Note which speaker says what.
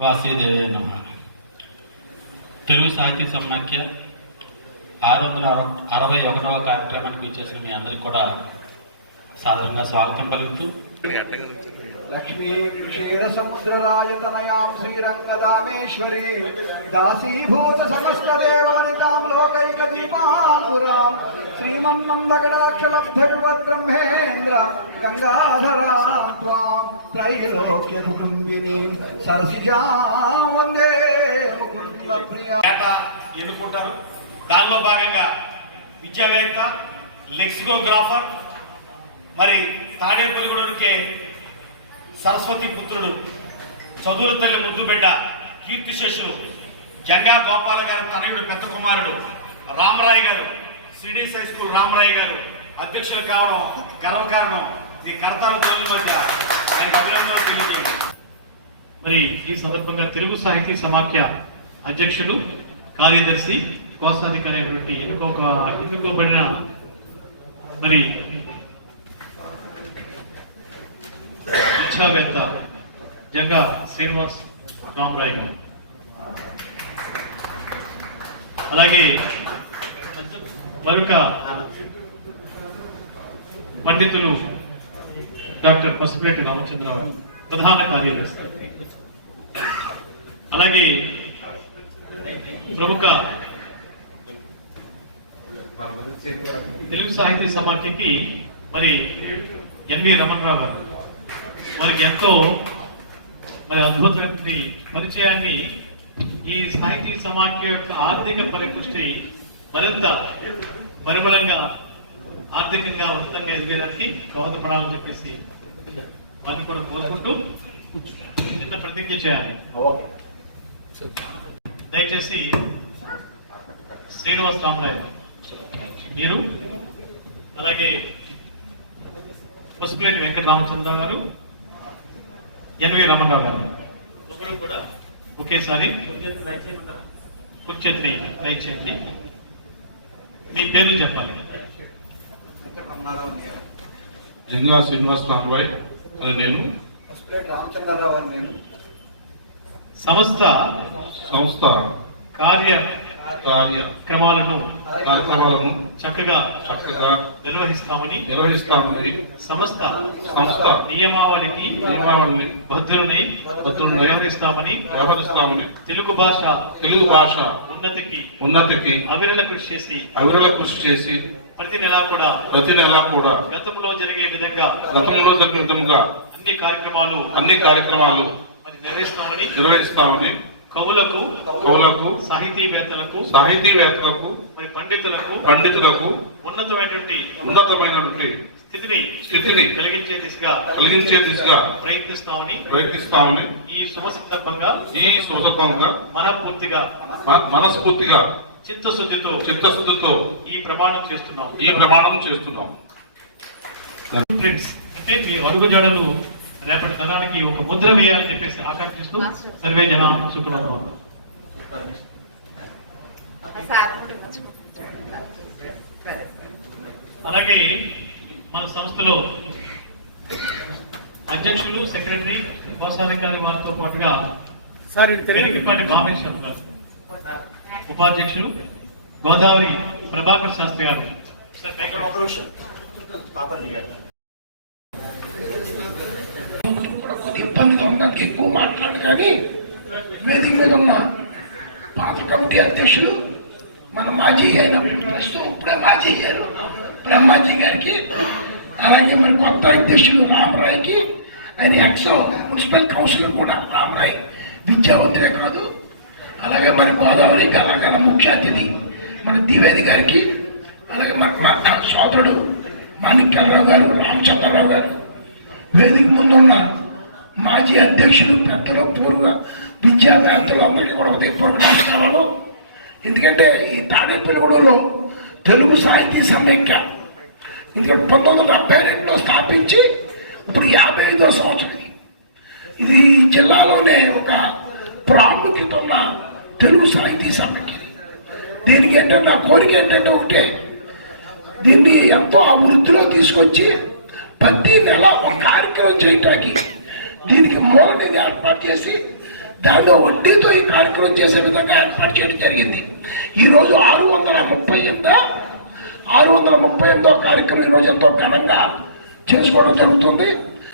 Speaker 1: వాసుదేవే నమ. తెలుగు సాహితీ సమాఖ్య ఆరు వందల అరవై ఒకటవ కార్యక్రమానికి ఇచ్చేసిన మీ అందరికీ కూడా సాధారణంగా స్వాగతం పలుకుతూ
Speaker 2: లక్ష్మీం శ్రీరంగ దామేశ్వరి దాసీభూత సమస్త కుటుంబినీం సరసిజాం వందే ముకుంద ప్రియ.
Speaker 3: ఎన్నుకుంటారు? దానిలో భాగంగా విద్యావేత్త లెక్సికోగ్రాఫర్ మరి తాడేపల్లిగూడకే సరస్వతి పుత్రుడు చదువుల తల్లి ముద్దు బిడ్డ కీర్తిశేషులు జంగా గోపాల గారి తనయుడు పెద్ద కుమారుడు రామరాయ్ గారు సిడీస్ హై స్కూల్ రామరాయ్ గారు అధ్యక్షులు కావడం గర్వకారణం. ఈ కరతాల రోజుల మధ్య నేను అభినందనలు
Speaker 4: మరి ఈ సందర్భంగా తెలుగు సాహితీ సమాఖ్య అధ్యక్షులు కార్యదర్శి కోశాధికారి అయినటువంటి ఎన్నుకోక ఎన్నుకోబడిన మరి శిక్షావేత్త జంగా శ్రీనివాస్ రామరాయ్ గారు. అలాగే మరొక పండితులు డాక్టర్ పసుపులేటి రామచంద్రరావు ప్రధాన కార్యదర్శి. అలాగే ప్రముఖ తెలుగు సాహిత్య సమాఖ్యకి మరి ఎన్వి రమణరావు గారు. వారికి ఎంతో మరి అద్భుతమైన పరిచయాన్ని ఈ సాహితీ సమాఖ్య యొక్క ఆర్థిక పరిపుష్టి మరింత పరిమళంగా ఆర్థికంగా ఉన్నతంగా ఎదిగేదానికి దోహదపడాలని చెప్పేసి వారిని కూడా కోరుకుంటూ చిన్న ప్రతిజ్ఞ చేయాలి. దయచేసి శ్రీనివాస్ రామరాయ్ మీరు అలాగే పసుపులేటి వెంకట రామచంద్ర గారు ఎన్వి రమణరావు గారు. కూడా ఒకేసారి కుర్చేతిని దయచేయండి. మీ పేర్లు చెప్పాలి.
Speaker 5: జంగా శ్రీనివాస్ రామరాయ్ అని నేను.
Speaker 2: రామచంద్రరావు అని నేను.
Speaker 4: సంస్థ
Speaker 5: సంస్థ
Speaker 4: కార్యక్రమాలను
Speaker 5: కార్య కార్యక్రమాలను
Speaker 4: చక్కగా
Speaker 5: చక్కగా
Speaker 4: నిర్వహిస్తామని
Speaker 5: నిర్వహిస్తామని
Speaker 4: సంస్థ
Speaker 5: సంస్థ
Speaker 4: నియమావళికి
Speaker 5: నియమావళిని
Speaker 4: భద్రుని
Speaker 5: భద్రుని
Speaker 4: వ్యవహరిస్తామని
Speaker 5: వ్యవహరిస్తామని
Speaker 4: తెలుగు భాష
Speaker 5: తెలుగు భాష
Speaker 4: ఉన్నతికి
Speaker 5: ఉన్నతికి
Speaker 4: అవిరల కృషి చేసి
Speaker 5: అవిరల కృషి చేసి
Speaker 4: ప్రతి నెలా కూడా
Speaker 5: ప్రతి నెలా కూడా
Speaker 4: గతంలో జరిగే విధంగా
Speaker 5: గతంలో జరిగిన విధంగా
Speaker 4: అన్ని కార్యక్రమాలు
Speaker 5: అన్ని కార్యక్రమాలు
Speaker 4: నిర్వహిస్తామని
Speaker 5: నిర్వహిస్తామని
Speaker 4: కవులకు
Speaker 5: కవులకు
Speaker 4: సాహితీవేత్తలకు
Speaker 5: సాహితీవేత్తలకు
Speaker 4: మరి పండితులకు
Speaker 5: పండితులకు
Speaker 4: ఉన్నతమైనటువంటి
Speaker 5: ఉన్నతమైనటువంటి
Speaker 4: స్థితిని
Speaker 5: స్థితిని
Speaker 4: కలిగించే దిశగా
Speaker 5: కలిగించే దిశగా
Speaker 4: ప్రయత్నిస్తామని
Speaker 5: ప్రయత్నిస్తామని
Speaker 4: ఈ శుభ సందర్భంగా
Speaker 5: ఈ సుసంగా
Speaker 4: మనపూర్తిగా
Speaker 5: మనస్ఫూర్తిగా
Speaker 4: చిత్తశుద్ధితో
Speaker 5: చిత్తశుద్ధితో
Speaker 4: ఈ ప్రమాణం చేస్తున్నాం.
Speaker 5: ఈ ప్రమాణం చేస్తున్నాం.
Speaker 4: ఫ్రెండ్స్ అంటే మీ అడుగుజాడలు రేపటి తరానికి ఒక ముద్ర వేయాలని చెప్పేసి ఆకాంక్షిస్తూ సర్వే జన సుఖంలో అలాగే మన సంస్థలో అధ్యక్షులు సెక్రటరీ కోశాధికారి వారితో పాటుగా బామేశ్వరం గారు ఉపాధ్యక్షులు గోదావరి ప్రభాకర్ శాస్త్రి గారు. సార్,
Speaker 6: అధ్యక్షుడు అధ్యక్షులు మన మాజీ అయిన ప్రస్తుతం ఇప్పుడే మాజీ అయ్యారు. బ్రహ్మాజీ గారికి అలాగే మరి కొత్త అధ్యక్షులు రామరాయ్కి ఆయన ఎక్స్ మున్సిపల్ కౌన్సిలర్ కూడా రామరాయ్ విద్యావంతులే కాదు. అలాగే మరి గోదావరి కళాకార ముఖ్య అతిథి మన ద్వివేది గారికి అలాగే మన మా సోదరుడు మాణిక్యాలరావు గారు రామచంద్రరావు గారు. వేదిక ముందు ఉన్న మాజీ అధ్యక్షులు పెద్దలు పూర్వ విద్యావేత్తలు అందరికీ కూడా ఉదయపూర్వక నమస్కారాలు. ఎందుకంటే ఈ తాడేపల్లిగూడలో తెలుగు సాహితీ సమైక్య. ఎందుకంటే పంతొమ్మిది వందల డెబ్బై రెండులో స్థాపించి ఇప్పుడు యాభై ఐదో సంవత్సరం ఇది. ఇది ఈ జిల్లాలోనే ఒక ప్రాముఖ్యత ఉన్న తెలుగు సాహితీ సమైక్య దీనికి ఏంటంటే నా కోరిక ఏంటంటే ఒకటే. దీన్ని ఎంతో అభివృద్ధిలో తీసుకొచ్చి ప్రతి నెల ఒక కార్యక్రమం చేయటానికి దీనికి మూలనిధి ఏర్పాటు చేసి దానిలో వడ్డీతో ఈ కార్యక్రమం చేసే విధంగా ఏర్పాటు చేయడం జరిగింది. ఈరోజు ఆరు వందల ముప్పై ఎనిమిదో ఆరు వందల ముప్పై ఎనిమిదో కార్యక్రమం ఈ రోజు ఎంతో ఘనంగా చేసుకోవడం జరుగుతుంది.